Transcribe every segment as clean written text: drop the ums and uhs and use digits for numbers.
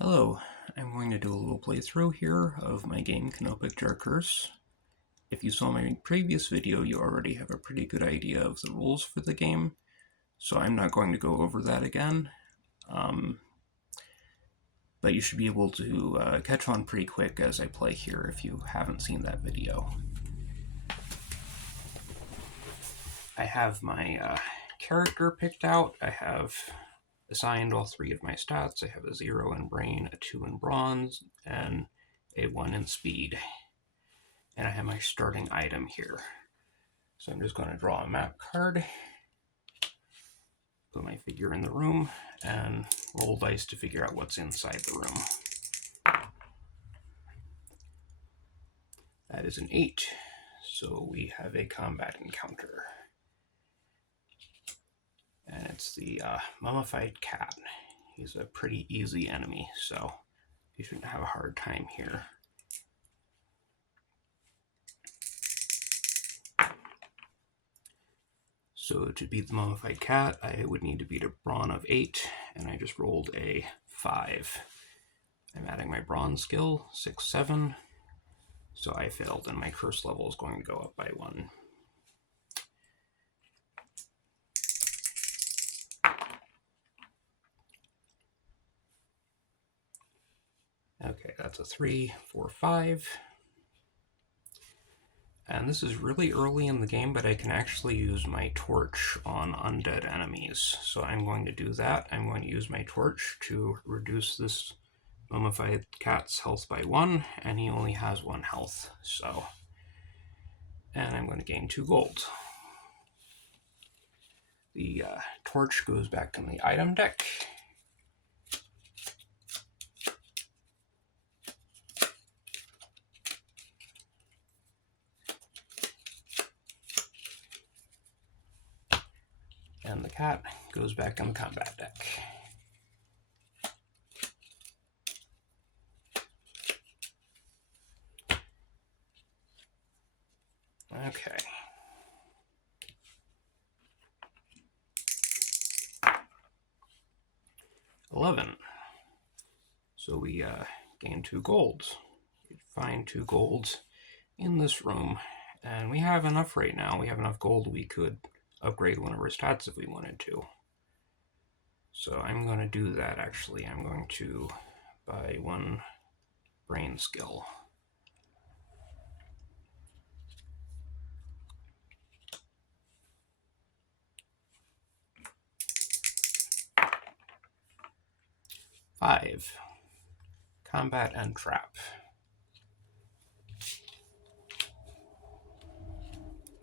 Hello, I'm going to do a little playthrough here of my game CANOPIC JAR CURSE. If you saw my previous video, you already have a pretty good idea of the rules for the game, so I'm not going to go over that again. But you should be able to catch on pretty quick as I play here if you haven't seen that video. I have my character picked out. I have assigned all three of my stats. I have a 0 in brain, a 2 in bronze, and a 1 in speed. And I have my starting item here. So I'm just going to draw a map card, put my figure in the room, and roll dice to figure out what's inside the room. That is an 8, so we have a combat encounter. And it's the mummified cat. He's a pretty easy enemy, so you shouldn't have a hard time here. So to beat the mummified cat, I would need to beat a brawn of 8, and I just rolled a 5. I'm adding my brawn skill, 6, 7, so I failed, and my curse level is going to go up by 1. Okay, that's a 3, 4, 5. And this is really early in the game, but I can actually use my torch on undead enemies. So I'm going to do that. I'm going to use my torch to reduce this mummified cat's health by 1, and he only has 1 health. So, and I'm going to gain 2 gold. The torch goes back in the item deck. And the cat goes back in the combat deck. Okay. $11. So we gain 2 golds. We find 2 golds in this room, and we have enough right now. We have enough gold we could upgrade one of our stats if we wanted to. So I'm going to do that actually. I'm going to buy 1 brain skill. $5. Combat and trap.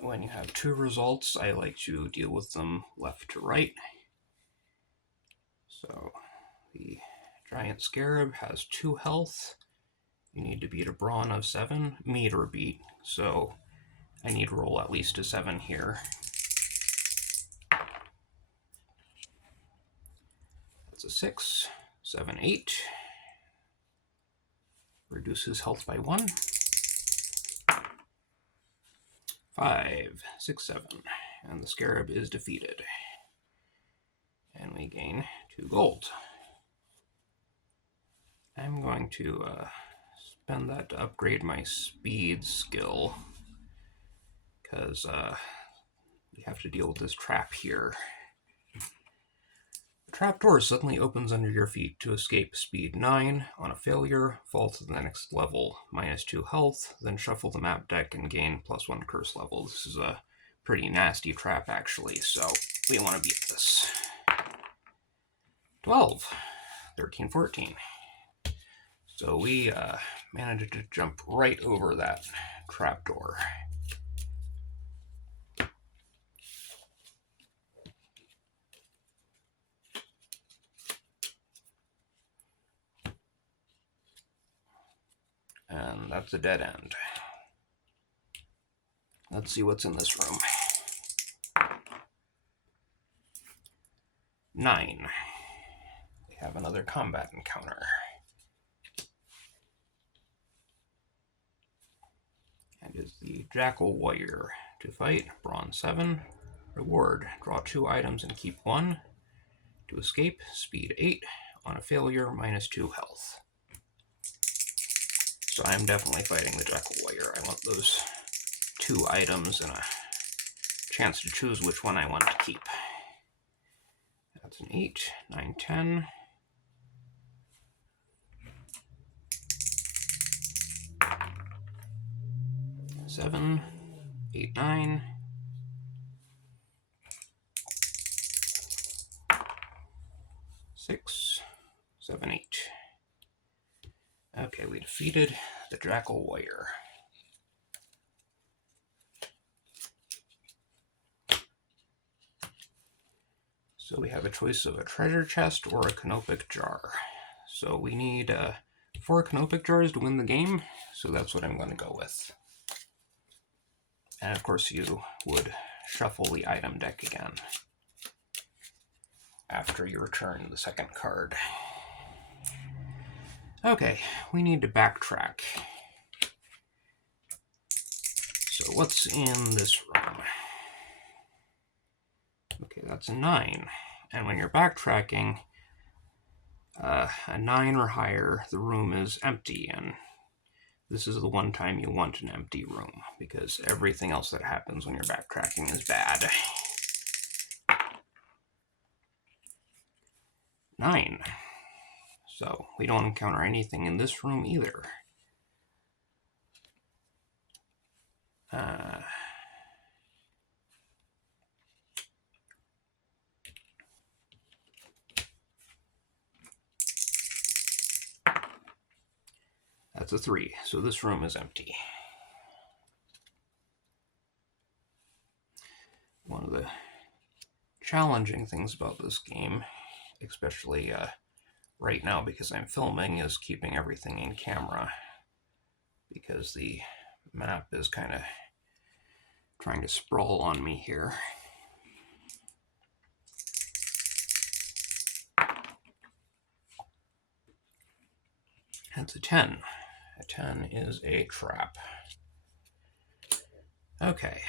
When you have 2 results, I like to deal with them left to right. So the giant scarab has 2 health. You need to beat a brawn of 7, meet or beat. So I need to roll at least a 7 here. That's a 6, 7, 8. Reduces health by 1. 5, 6, 7. And the scarab is defeated. And we gain 2 gold. I'm going to spend that to upgrade my speed skill, because we have to deal with this trap here. The trap door suddenly opens under your feet. To escape, speed 9. On a failure, fall to the next level, -2 health, then shuffle the map deck and gain +1 curse level. This is a pretty nasty trap actually, so we want to beat this. 12, 13, 14. So we managed to jump right over that trapdoor. And that's a dead end. Let's see what's in this room. 9. We have another combat encounter. And is the Jackal Warrior. To fight, brawn 7. Reward, draw 2 items and keep 1. To escape, speed 8. On a failure, -2 health. So I'm definitely fighting the Jackal Warrior. I want those 2 items and a chance to choose which one I want to keep. That's an 8, 9, 10. Seven, 8, 9. Six, 7, 8. Okay, we defeated the Jackal Warrior. So we have a choice of a treasure chest or a canopic jar. So we need 4 canopic jars to win the game, so that's what I'm going to go with. And of course you would shuffle the item deck again after you return the second card. Okay, we need to backtrack. So what's in this room? Okay, that's a 9. And when you're backtracking, a 9 or higher, the room is empty, and this is the one time you want an empty room, because everything else that happens when you're backtracking is bad. 9. So we don't encounter anything in this room either. That's a 3, so this room is empty. One of the challenging things about this game, especially right now because I'm filming, is keeping everything in camera, because the map is kind of trying to sprawl on me here. That's a 10. A 10 is a trap. Okay.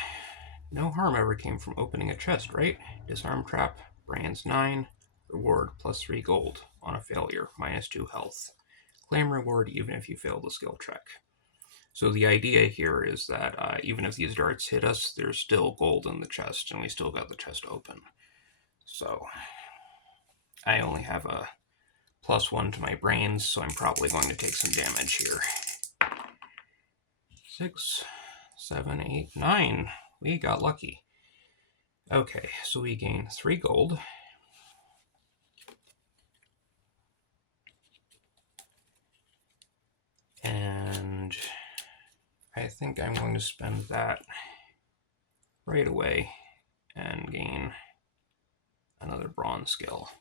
No harm ever came from opening a chest, right? Disarm trap, brains 9, reward +3 gold. On a failure, -2 health. Claim reward even if you fail the skill check. So the idea here is that even if these darts hit us, there's still gold in the chest, and we still got the chest open. So I only have a +1 to my brains, so I'm probably going to take some damage here. 6, 7, 8, 9. We got lucky. Okay, so we gain 3 gold. And I think I'm going to spend that right away and gain another bronze skill.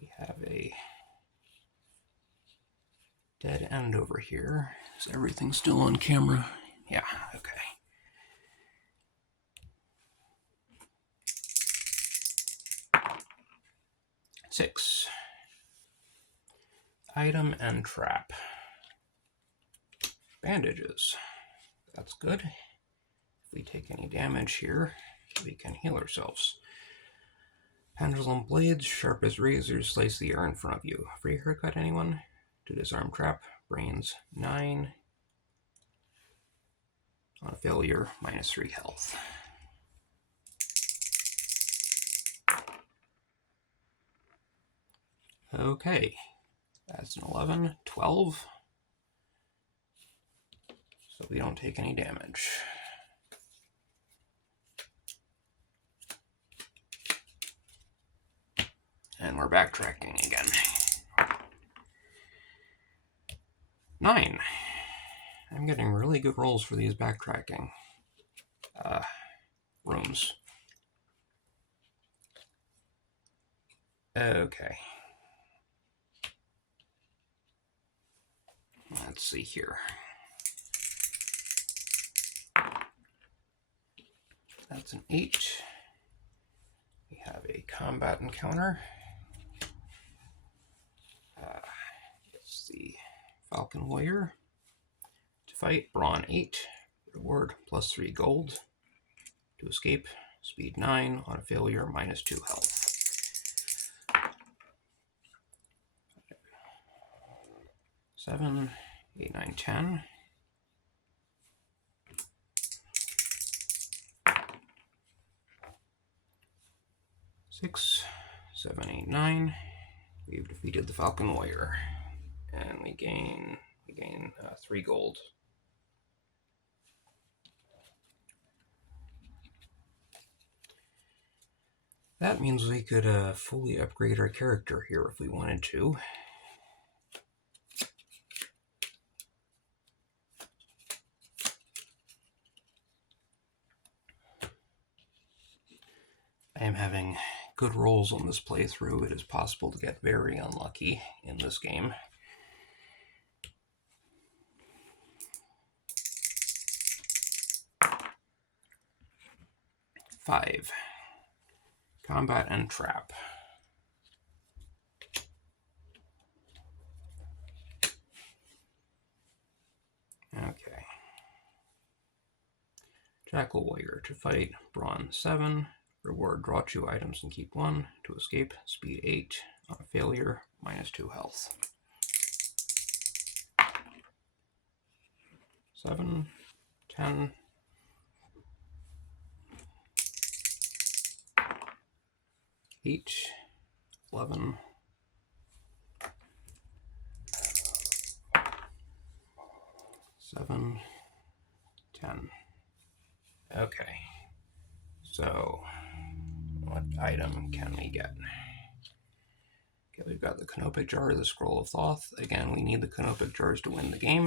We have a dead end over here. Is everything still on camera? Yeah, okay. Six. Item and trap. Bandages. That's good. If we take any damage here, we can heal ourselves. Pendulum blades, sharp as razors, slice the air in front of you. Free haircut, anyone? To disarm trap, brains 9. On a failure, -3 health. Okay, that's an 11, 12. So we don't take any damage. And we're backtracking again. 9. I'm getting really good rolls for these backtracking rooms. Okay. Let's see here. That's an 8. We have a combat encounter. It's the Falcon Warrior. To fight, brawn 8. Reward +3 gold. To escape, speed 9, on a failure, -2 health. 7, 8, 9, 10. 6, 7, 8, 9. We've defeated the Falcon Warrior, and we gain 3 gold. That means we could fully upgrade our character here if we wanted to. I am having good rolls on this playthrough. It is possible to get very unlucky in this game. Five. Combat and trap. Okay. Jackal Warrior to fight, Brawn 7. Reward, draw 2 items and keep 1. To escape, speed 8. On a failure, -2 health. 7, 10. 8, 11. 7, 10. Okay. So, what item can we get? Okay, we've got the Canopic Jar, the Scroll of Thoth. Again, we need the Canopic Jars to win the game.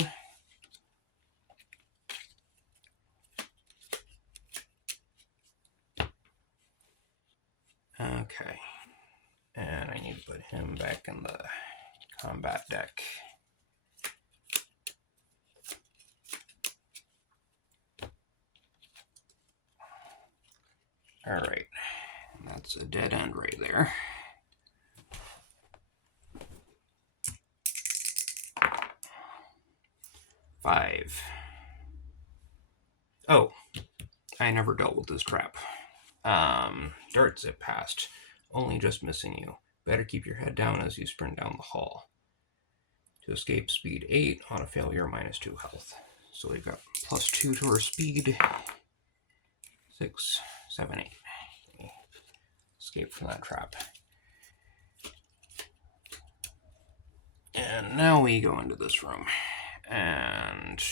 Okay. And I need to put him back in the combat deck. Alright. That's a dead end right there. Five. Oh, I never dealt with this trap. Dirt zip past. Only just missing you. Better keep your head down as you sprint down the hall. To escape, speed 8. On a failure, -2 health. So we've got +2 to our speed. 6, 7, 8. Escape from that trap. And now we go into this room. And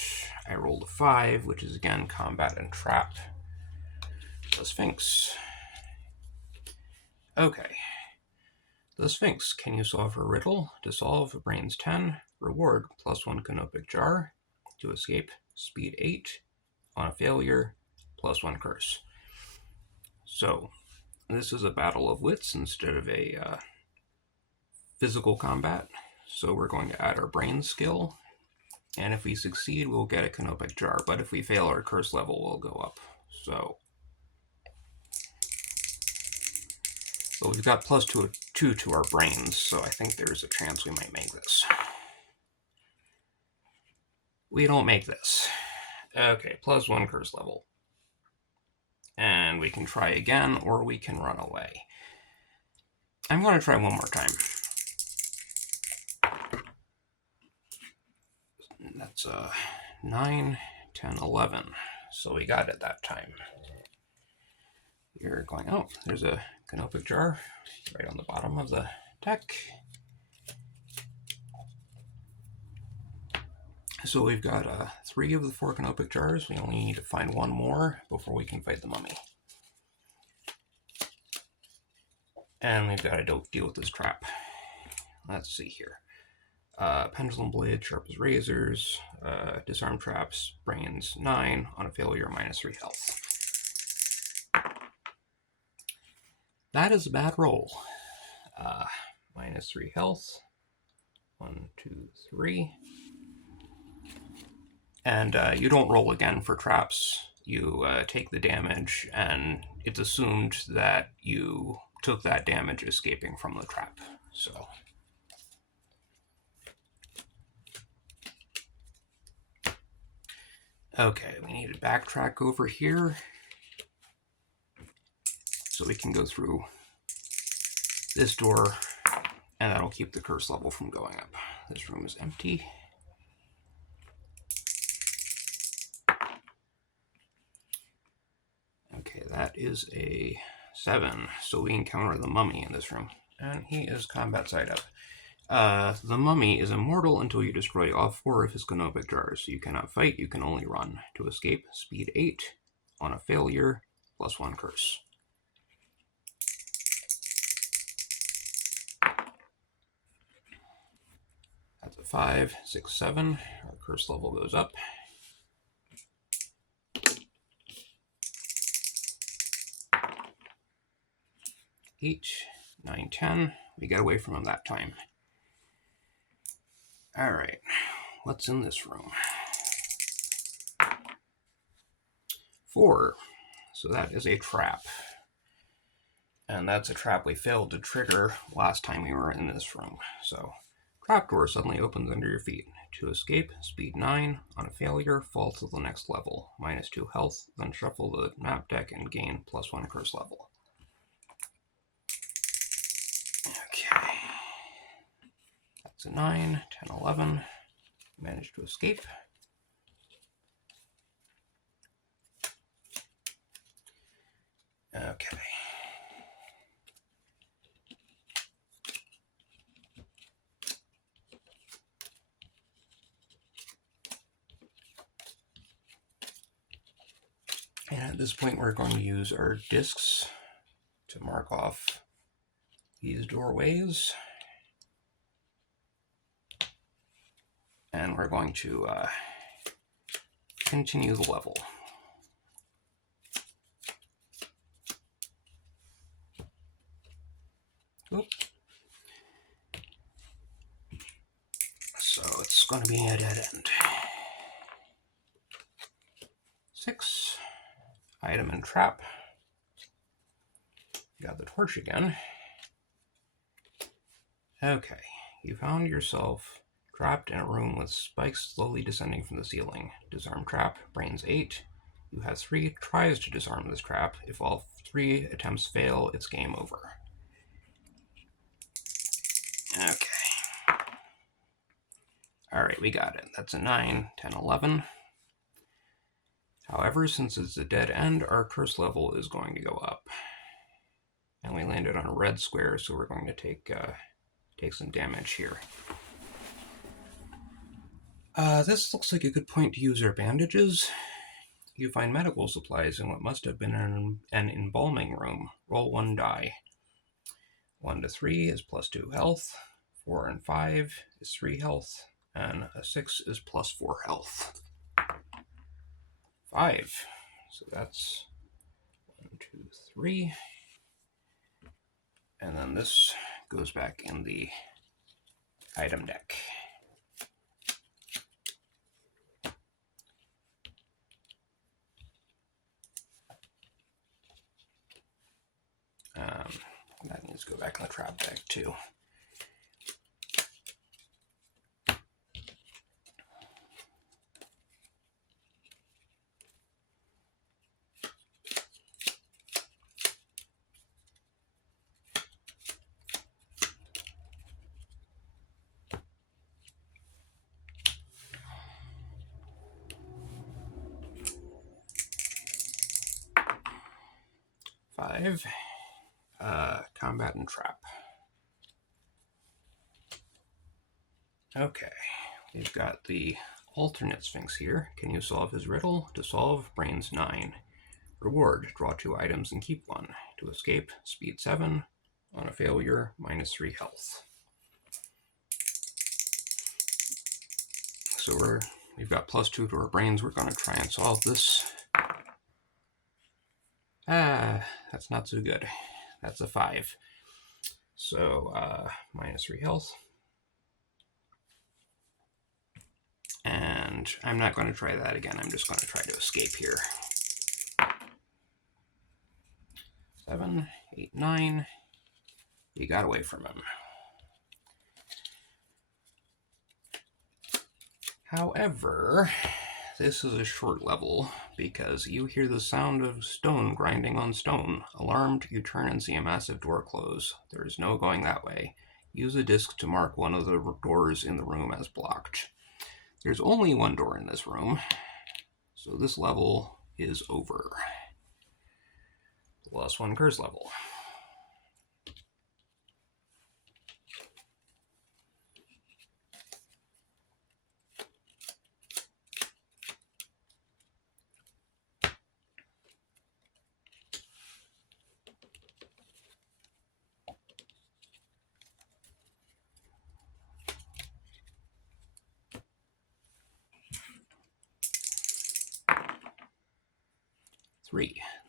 I rolled a 5, which is again combat and trap. The Sphinx. Okay. The Sphinx. Can you solve her riddle? To solve, brains 10. Reward, +1 Canopic Jar. To escape, speed 8. On a failure, +1 curse. So, this is a battle of wits instead of a physical combat. So we're going to add our brain skill. And if we succeed, we'll get a Canopic Jar. But if we fail, our curse level will go up. So we've got +2 to our brains, so I think there's a chance we might make this. We don't make this. Okay, +1 curse level. And we can try again, or we can run away. I'm going to try one more time. That's 9, 10, 11. So we got it that time. You're going, oh, there's a Canopic Jar right on the bottom of the deck. So we've got 3 of the 4 Canopic Jars. We only need to find 1 more before we can fight the mummy. And we've got to deal with this trap. Let's see here. Pendulum Blade, sharp as razors, disarm traps, brains 9, on a failure, -3 health. That is a bad roll. -3 health. 1, 2, 3. And you don't roll again for traps. You take the damage, and it's assumed that you took that damage escaping from the trap. So okay, we need to backtrack over here. so we can go through this door, and that'll keep the curse level from going up. This room is empty. Okay, that is a 7. So we encounter the mummy in this room, and he is combat side up. The mummy is immortal until you destroy all 4 of his canopic jars. So you cannot fight, you can only run. To escape, speed 8. On a failure, +1 curse. That's a 5, 6, 7. Our curse level goes up. Eight, 9, 10. We get away from him that time. All right, what's in this room? 4. So that is a trap. And that's a trap we failed to trigger last time we were in this room. So, trapdoor suddenly opens under your feet. To escape, speed 9. On a failure, fall to the next level. -2 health, then shuffle the map deck and gain +1 curse level. Okay. That's a 9, 10, 11. Managed to escape. Okay. And at this point, we're going to use our discs to mark off these doorways. And we're going to continue the level. Oop. So it's going to be a dead end. 6. Item and trap. Got the torch again. Okay, you found yourself trapped in a room with spikes slowly descending from the ceiling. Disarm trap, brains 8. You have 3 tries to disarm this trap. If all 3 attempts fail, it's game over. Okay. Alright, we got it. That's a 9, 10, 11. However, since it's a dead end, our curse level is going to go up. And we landed on a red square, so we're going to take some damage here. This looks like a good point to use our bandages. You find medical supplies in what must have been an embalming room. Roll 1 die. 1 to 3 is +2 health. 4 and 5 is 3 health. And a 6 is +4 health. 5. So that's 1, 2, 3. And then this goes back in the item deck. That needs to go back in the trap deck too. Five. Combat and trap. Okay, we've got the alternate Sphinx here. Can you solve his riddle? To solve, brains 9. Reward, draw 2 items and keep 1. To escape, speed 7. On a failure, -3 health. So we've got +2 to our brains. We're going to try and solve this. That's not so good. That's a 5. So, -3 health. And I'm not going to try that again. I'm just going to try to escape here. 7, 8, 9. You got away from him. However, this is a short level because you hear the sound of stone grinding on stone. Alarmed, you turn and see a massive door close. There is no going that way. Use a disc to mark one of the doors in the room as blocked. There's only one door in this room, so this level is over. +1 curse level.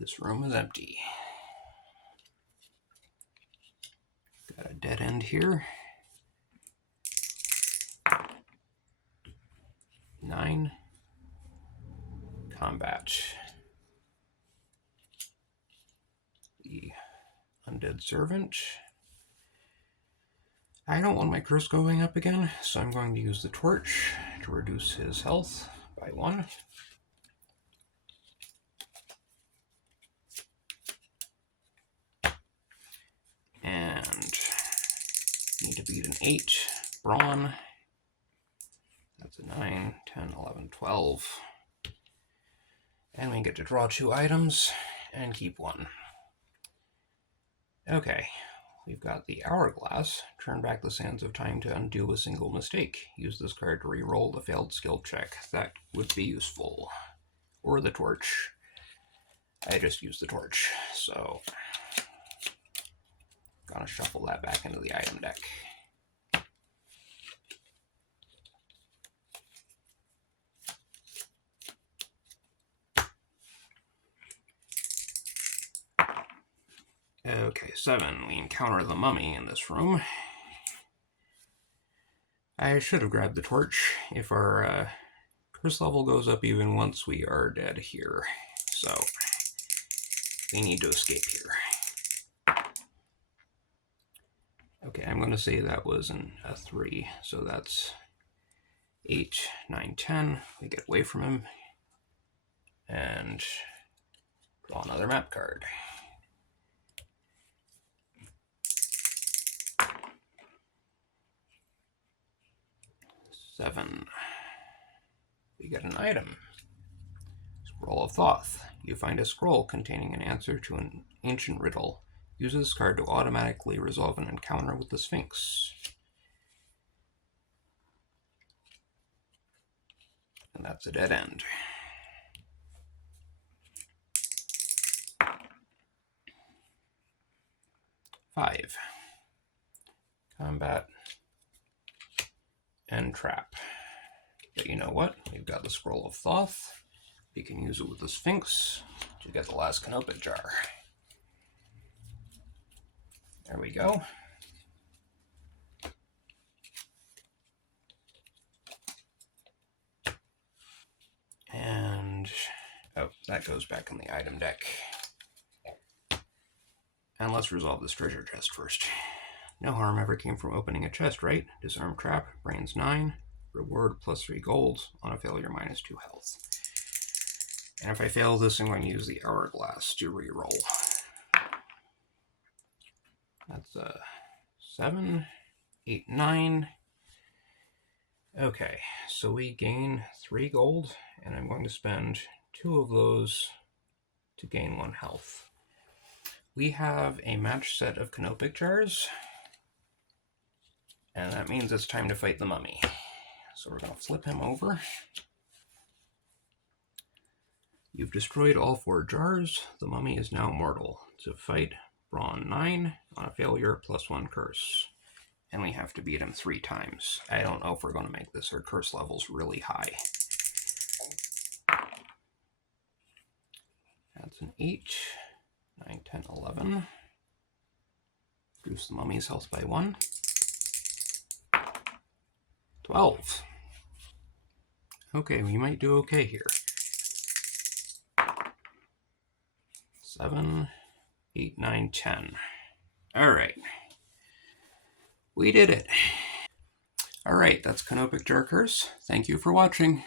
This room is empty. Got a dead end here. 9. Combat. The undead servant. I don't want my curse going up again, so I'm going to use the torch to reduce his health by 1. And need to beat an 8. Brawn. That's a 9, 10, 11, 12. And we get to draw 2 items and keep 1. Okay, we've got the Hourglass. Turn back the sands of time to undo a single mistake. Use this card to re-roll the failed skill check. That would be useful. Or the torch. I just used the torch, so gonna shuffle that back into the item deck. Okay, 7. We encounter the mummy in this room. I should have grabbed the torch. If our curse level goes up even once, we are dead here. So we need to escape here. Okay, I'm going to say that was a 3. So that's 8, 9, 10. We get away from him and draw another map card. 7. We get an item. Scroll of Thoth. You find a scroll containing an answer to an ancient riddle. Use this card to automatically resolve an encounter with the Sphinx. And that's a dead end. Five. Combat and trap. But you know what? We've got the Scroll of Thoth. We can use it with the Sphinx to get the last Canopic jar. There we go. And, oh, that goes back in the item deck. And let's resolve this treasure chest first. No harm ever came from opening a chest, right? Disarm trap, brains 9, reward +3 gold, on a failure -2 health. And if I fail this, I'm going to use the Hourglass to reroll. That's 7, 8, 9. Okay, so we gain 3 gold, and I'm going to spend 2 of those to gain 1 health. We have a match set of Canopic jars, and that means it's time to fight the mummy. So we're going to flip him over. You've destroyed all 4 jars. The mummy is now mortal. To fight, brawn 9, on a failure +1 curse. And we have to beat him 3 times. I don't know if we're going to make this. Our curse level's really high. That's an 8, 9, 10, 11. Reduce the mummy's health by 1. 12. Okay, we might do okay here. 7, 8, 9, 10. All right. We did it. All right, that's Canopic Jar Curse. Thank you for watching.